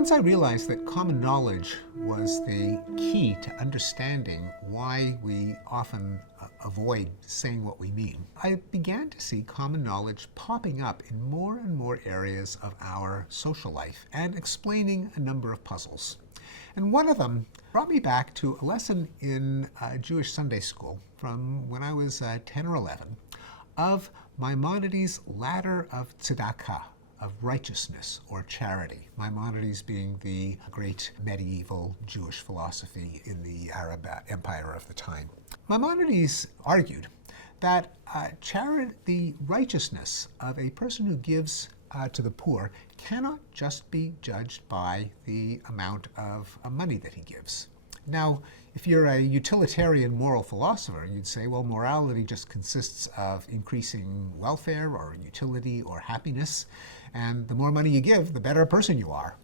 Once I realized that common knowledge was the key to understanding why we often avoid saying what we mean, I began to see common knowledge popping up in more and more areas of our social life and explaining a number of puzzles. And one of them brought me back to a lesson in Jewish Sunday school from when I was 10 or 11 of Maimonides' ladder of tzedakah, of righteousness or charity. Maimonides being the great medieval Jewish philosophy in the Arab Empire of the time. Maimonides argued that the righteousness of a person who gives to the poor cannot just be judged by the amount of money that he gives. Now, if you're a utilitarian moral philosopher, you'd say, well, morality just consists of increasing welfare or utility or happiness, and the more money you give, the better a person you are.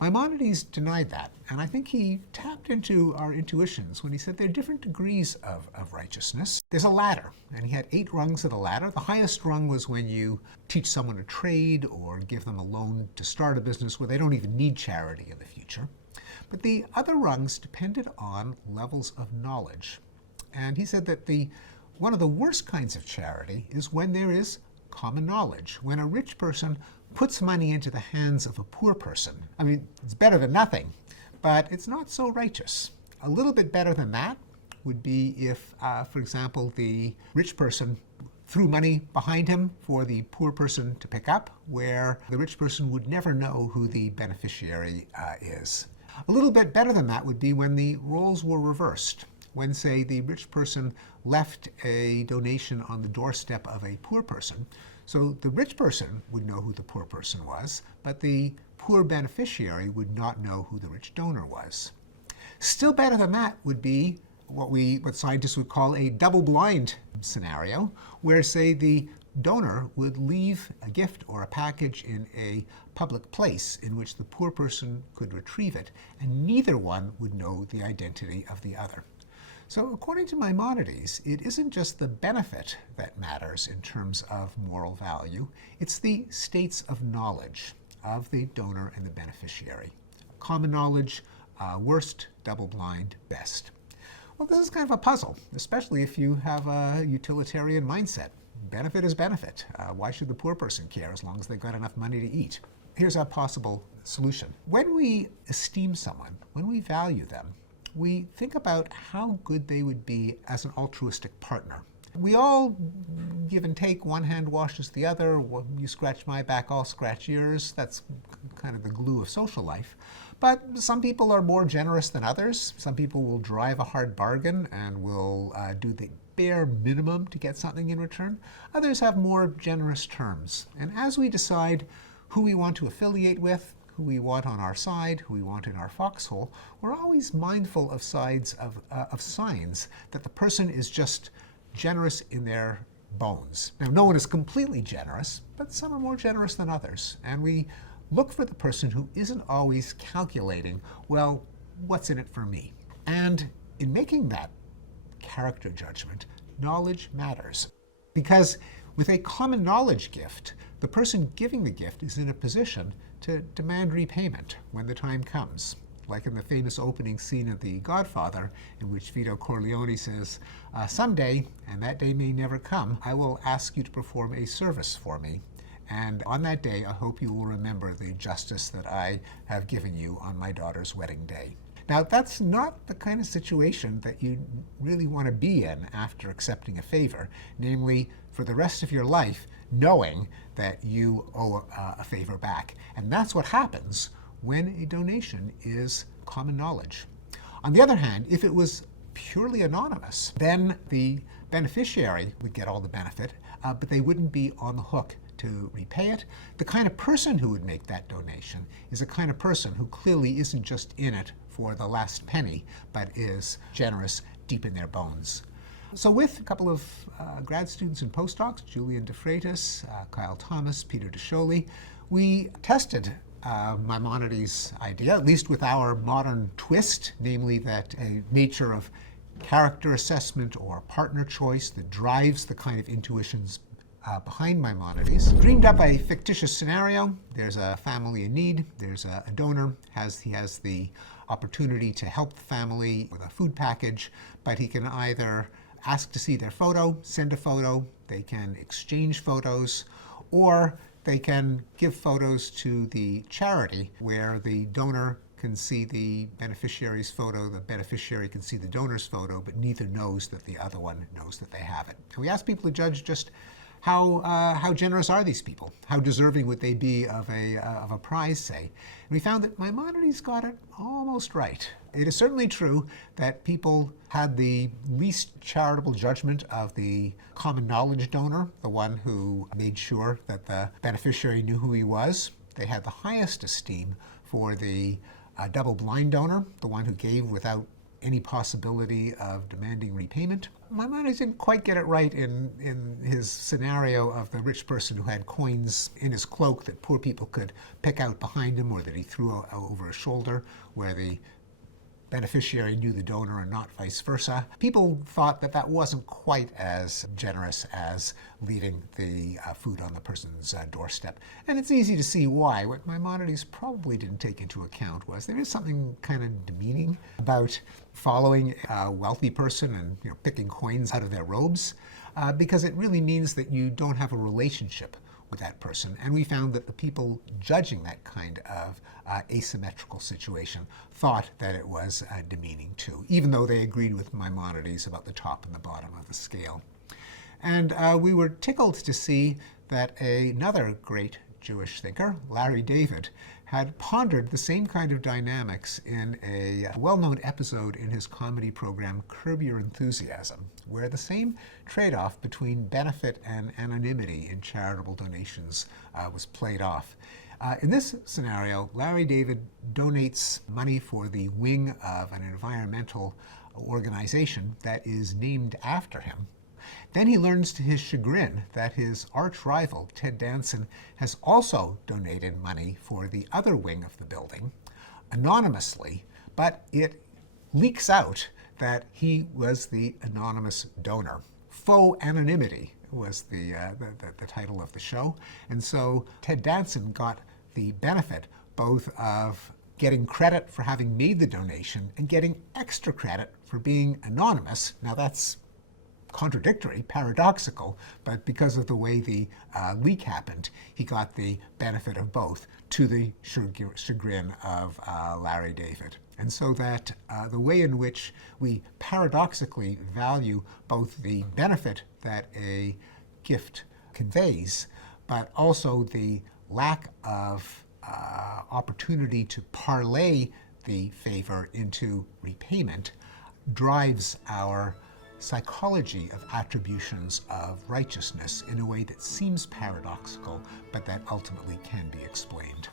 Maimonides denied that, and I think he tapped into our intuitions when he said there are different degrees of righteousness. There's a ladder, and he had 8 rungs of the ladder. The highest rung was when you teach someone a trade or give them a loan to start a business where they don't even need charity in the future. But the other rungs depended on levels of knowledge. And he said that one of the worst kinds of charity is when there is common knowledge, when a rich person puts money into the hands of a poor person. I mean, it's better than nothing, but it's not so righteous. A little bit better than that would be if, for example, the rich person threw money behind him for the poor person to pick up, where the rich person would never know who the beneficiary is. A little bit better than that would be when the roles were reversed. When, say, the rich person left a donation on the doorstep of a poor person, so the rich person would know who the poor person was, but the poor beneficiary would not know who the rich donor was. Still better than that would be what scientists would call a double-blind scenario, where, say, the donor would leave a gift or a package in a public place in which the poor person could retrieve it, and neither one would know the identity of the other. So according to Maimonides, it isn't just the benefit that matters in terms of moral value, it's the states of knowledge of the donor and the beneficiary. Common knowledge, worst, double-blind, best. Well, this is kind of a puzzle, especially if you have a utilitarian mindset. Benefit is benefit. Why should the poor person care as long as they've got enough money to eat? Here's a possible solution. When we esteem someone, when we value them, we think about how good they would be as an altruistic partner. We all give and take. One hand washes the other. You scratch my back, I'll scratch yours. That's kind of the glue of social life. But some people are more generous than others. Some people will drive a hard bargain and will do the bare minimum to get something in return. Others have more generous terms. And as we decide who we want to affiliate with, who we want on our side, who we want in our foxhole, we're always mindful of signs that the person is just generous in their bones. Now, no one is completely generous, but some are more generous than others. And we look for the person who isn't always calculating, well, what's in it for me? And in making that character judgment, knowledge matters. Because with a common knowledge gift, the person giving the gift is in a position to demand repayment when the time comes. Like in the famous opening scene of The Godfather, in which Vito Corleone says, someday, and that day may never come, I will ask you to perform a service for me. And on that day, I hope you will remember the justice that I have given you on my daughter's wedding day. Now, that's not the kind of situation that you really want to be in after accepting a favor, namely, for the rest of your life, knowing that you owe a favor back. And that's what happens when a donation is common knowledge. On the other hand, if it was purely anonymous, then the beneficiary would get all the benefit, but they wouldn't be on the hook to repay it. The kind of person who would make that donation is a kind of person who clearly isn't just in it for the last penny, but is generous deep in their bones. So with a couple of grad students and postdocs, Julian DeFreitas, Kyle Thomas, Peter DeScioli, we tested Maimonides' idea, at least with our modern twist, namely that a nature of character assessment or partner choice that drives the kind of intuitions behind Maimonides, dreamed up a fictitious scenario. There's a family in need. There's a donor. He has the opportunity to help the family with a food package, but he can either ask to see their photo, send a photo, they can exchange photos, or they can give photos to the charity where the donor can see the beneficiary's photo, the beneficiary can see the donor's photo, but neither knows that the other one knows that they have it. And we asked people to judge just how generous are these people? How deserving would they be of a prize, say? And we found that Maimonides got it almost right. It is certainly true that people had the least charitable judgment of the common knowledge donor, the one who made sure that the beneficiary knew who he was. They had the highest esteem for the double-blind donor, the one who gave without any possibility of demanding repayment. Maimonides didn't quite get it right in his scenario of the rich person who had coins in his cloak that poor people could pick out behind him, or that he threw over his shoulder, where the beneficiary knew the donor and not vice versa. People thought that that wasn't quite as generous as leaving the food on the person's doorstep. And it's easy to see why. What Maimonides probably didn't take into account was there is something kind of demeaning about following a wealthy person and picking coins out of their robes, because it really means that you don't have a relationship with that person. And we found that the people judging that kind of asymmetrical situation thought that it was demeaning too, even though they agreed with Maimonides about the top and the bottom of the scale. And we were tickled to see that another great Jewish thinker, Larry David, had pondered the same kind of dynamics in a well-known episode in his comedy program Curb Your Enthusiasm, where the same trade-off between benefit and anonymity in charitable donations was played off. In this scenario, Larry David donates money for the wing of an environmental organization that is named after him. Then he learns to his chagrin that his arch-rival, Ted Danson, has also donated money for the other wing of the building, anonymously, but it leaks out that he was the anonymous donor. Faux anonymity was the title of the show. And so Ted Danson got the benefit both of getting credit for having made the donation and getting extra credit for being anonymous. Now that's contradictory, paradoxical, but because of the way the leak happened, he got the benefit of both, to the chagrin of Larry David. And so that the way in which we paradoxically value both the benefit that a gift conveys, but also the lack of opportunity to parlay the favor into repayment, drives our psychology of attributions of righteousness in a way that seems paradoxical, but that ultimately can be explained.